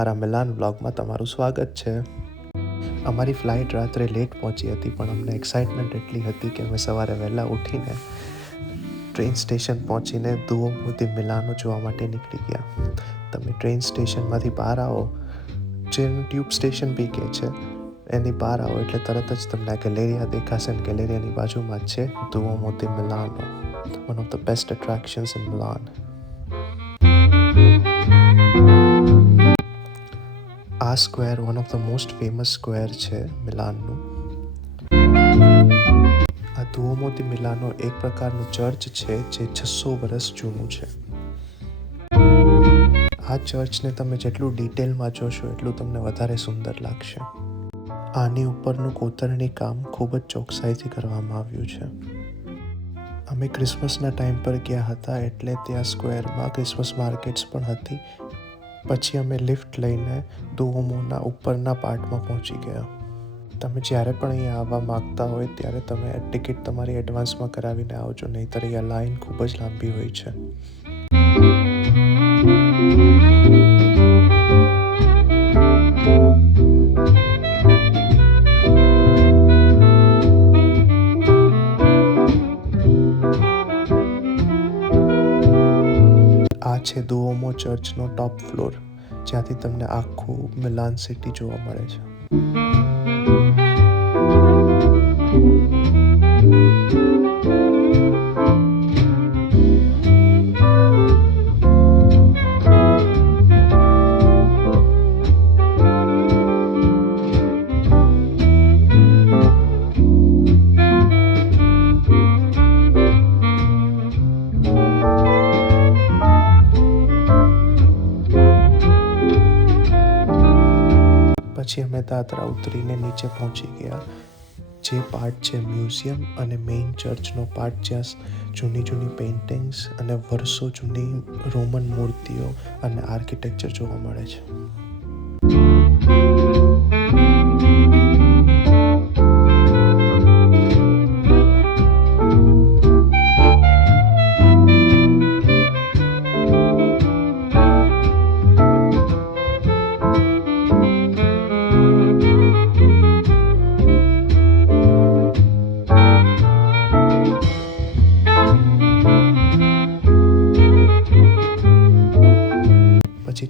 અમારા મિલાન વ્લોગમાં તમારું સ્વાગત છે. અમારી ફ્લાઇટ રાત્રે લેટ પહોંચી હતી, પણ અમને એક્સાઇટમેન્ટ એટલી હતી કે અમે સવારે વહેલા ઉઠીને ટ્રેન સ્ટેશન પહોંચીને દુઓમો દી મિલાનો જોવા માટે નીકળી ગયા. તમે ટ્રેન સ્ટેશનમાંથી બહાર આવો, જેનું ટ્યુબ સ્ટેશન બી કહે છે, એની બહાર આવો એટલે તરત જ તમને ગેલેરિયા દેખાશે અને ગેલેરિયાની બાજુમાં જ છે દુઓમો દી મિલાનો, one of the best attractions in Milan. આ square one of the most famous square છે મિલાનનું. આ દુઓમો દી મિલાનો એક પ્રકારનું ચર્ચ છે જે 600 વર્ષ જૂનું છે. આ ચર્ચને તમે જેટલું ડિટેલમાં જોશો એટલું તમને વધારે સુંદર લાગશે. આની ઉપરનું કોતરણી કામ ખૂબ જ ચોકસાઈથી કરવામાં આવ્યું છે. અમે ક્રિસમસના ટાઈમ પર ગયા હતા એટલે ત્યાં સ્ક્વેરમાં ક્રિસમસ માર્કેટ્સ પણ હતી. પછી અમે લિફ્ટ લઈને દુઓમોના ઉપરના પાર્ટમાં પહોંચી ગયા. તમે જ્યારે પણ અહીંયા આવવા માગતા હોય ત્યારે તમે ટિકિટ તમારી એડવાન્સમાં કરાવીને આવજો, નહીંતર અહીંયા લાઈન ખૂબ જ લાંબી હોય છે. આ છે દુઓમો ચર્ચનો ટોપ ફ્લોર, જ્યાંથી તમને આખું મિલાન સિટી જોવા મળે છે. પછી અમે દાદરા ઉતરીને નીચે પહોંચી ગયા. જે પાર્ટ છે મ્યુઝિયમ અને મેઇન ચર્ચનો પાર્ટ, જ્યાં જૂની પેઇન્ટિંગ્સ અને વર્ષો જૂની રોમન મૂર્તિઓ અને આર્કિટેક્ચર જોવા મળે છે.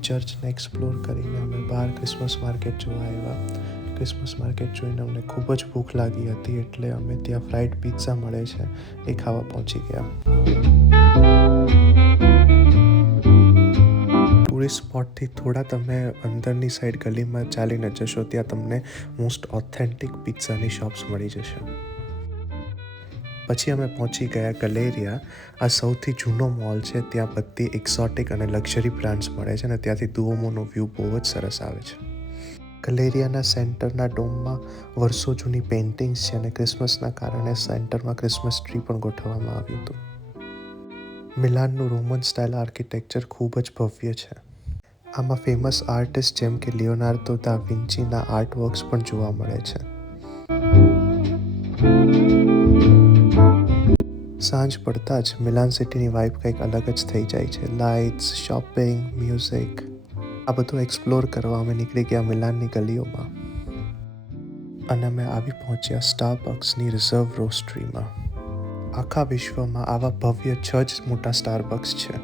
ચર્ચને એક્સપ્લોર કરીને અમે બહાર ક્રિસમસ માર્કેટ જોવા આવ્યા. ક્રિસમસ માર્કેટ જોઈને અમને ખૂબ જ ભૂખ લાગી હતી એટલે અમે ત્યાં ફ્રાઈડ પિઝા મળે છે એ ખાવા પહોંચી ગયા. ટુરિસ્ટ સ્પોટથી થોડા તમે અંદરની સાઈડ ગલીમાં ચાલીને જશો, ત્યાં તમને મોસ્ટ ઓથેન્ટિક પિઝાની શોપ્સ મળી જશે. પછી અમે પહોંચી ગયા ગેલેરિયા. આ સૌથી જૂનો મોલ છે. ત્યાં બધી એક્ઝોટિક અને લક્ઝરી બ્રાન્ડ્સ મળે છે અને ત્યાંથી દુઓમોનો વ્યૂ બહુ જ સરસ આવે છે. ગેલેરિયાના સેન્ટરના ડોમમાં વર્ષો જૂની પેઇન્ટિંગ્સ છે અને ક્રિસમસના કારણે સેન્ટરમાં ક્રિસમસ ટ્રી પણ ગોઠવવામાં આવ્યું હતું. મિલાનનું રોમન સ્ટાઇલ આર્કિટેક્ચર ખૂબ જ ભવ્ય છે. આમાં ફેમસ આર્ટિસ્ટ જેમ કે લિયોનાર્દો દા વિન્ચીના આર્ટવર્ક્સ પણ જોવા મળે છે. સાંજ પડતા જ મિલાન સિટીની વાઇબ કંઈક અલગ જ થઈ જાય છે. લાઇટ્સ, શોપિંગ, મ્યુઝિક, આ બધું એક્સપ્લોર કરવા અમે નીકળી ગયા મિલાનની ગલીઓમાં અને અમે આવી પહોંચ્યા સ્ટારબક્સની રિઝર્વ રોસ્ટરીમાં. આખા વિશ્વમાં આવા ભવ્ય 6 જ મોટા સ્ટારબક્સ છે.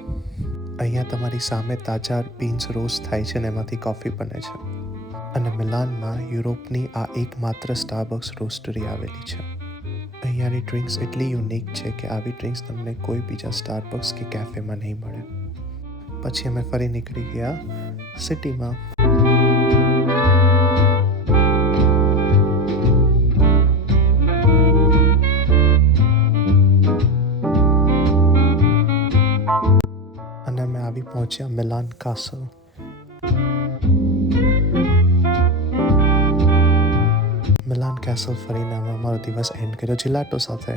અહીંયા તમારી સામે તાજા બીન્સ રોસ્ટ થાય છે અને એમાંથી કોફી બને છે. અને મિલાનમાં યુરોપની આ એકમાત્ર સ્ટારબક્સ રોસ્ટરી આવેલી છે. અહીંયાની ડ્રિંક્સ એટલી યુનિક છે કે આવી ડ્રિંક્સ તમને કોઈ બીજા સ્ટારબક્સ કે કેફેમાં નહીં મળે. પછી અમે ફરી નીકળી ગયા સિટીમાં. અને અમે આવી પહોંચ્યા મિલાન કાસલ. મિલાન કેસલ ફરીને અમે અમારો દિવસ એન્ડ કર્યો જિલાટો સાથે.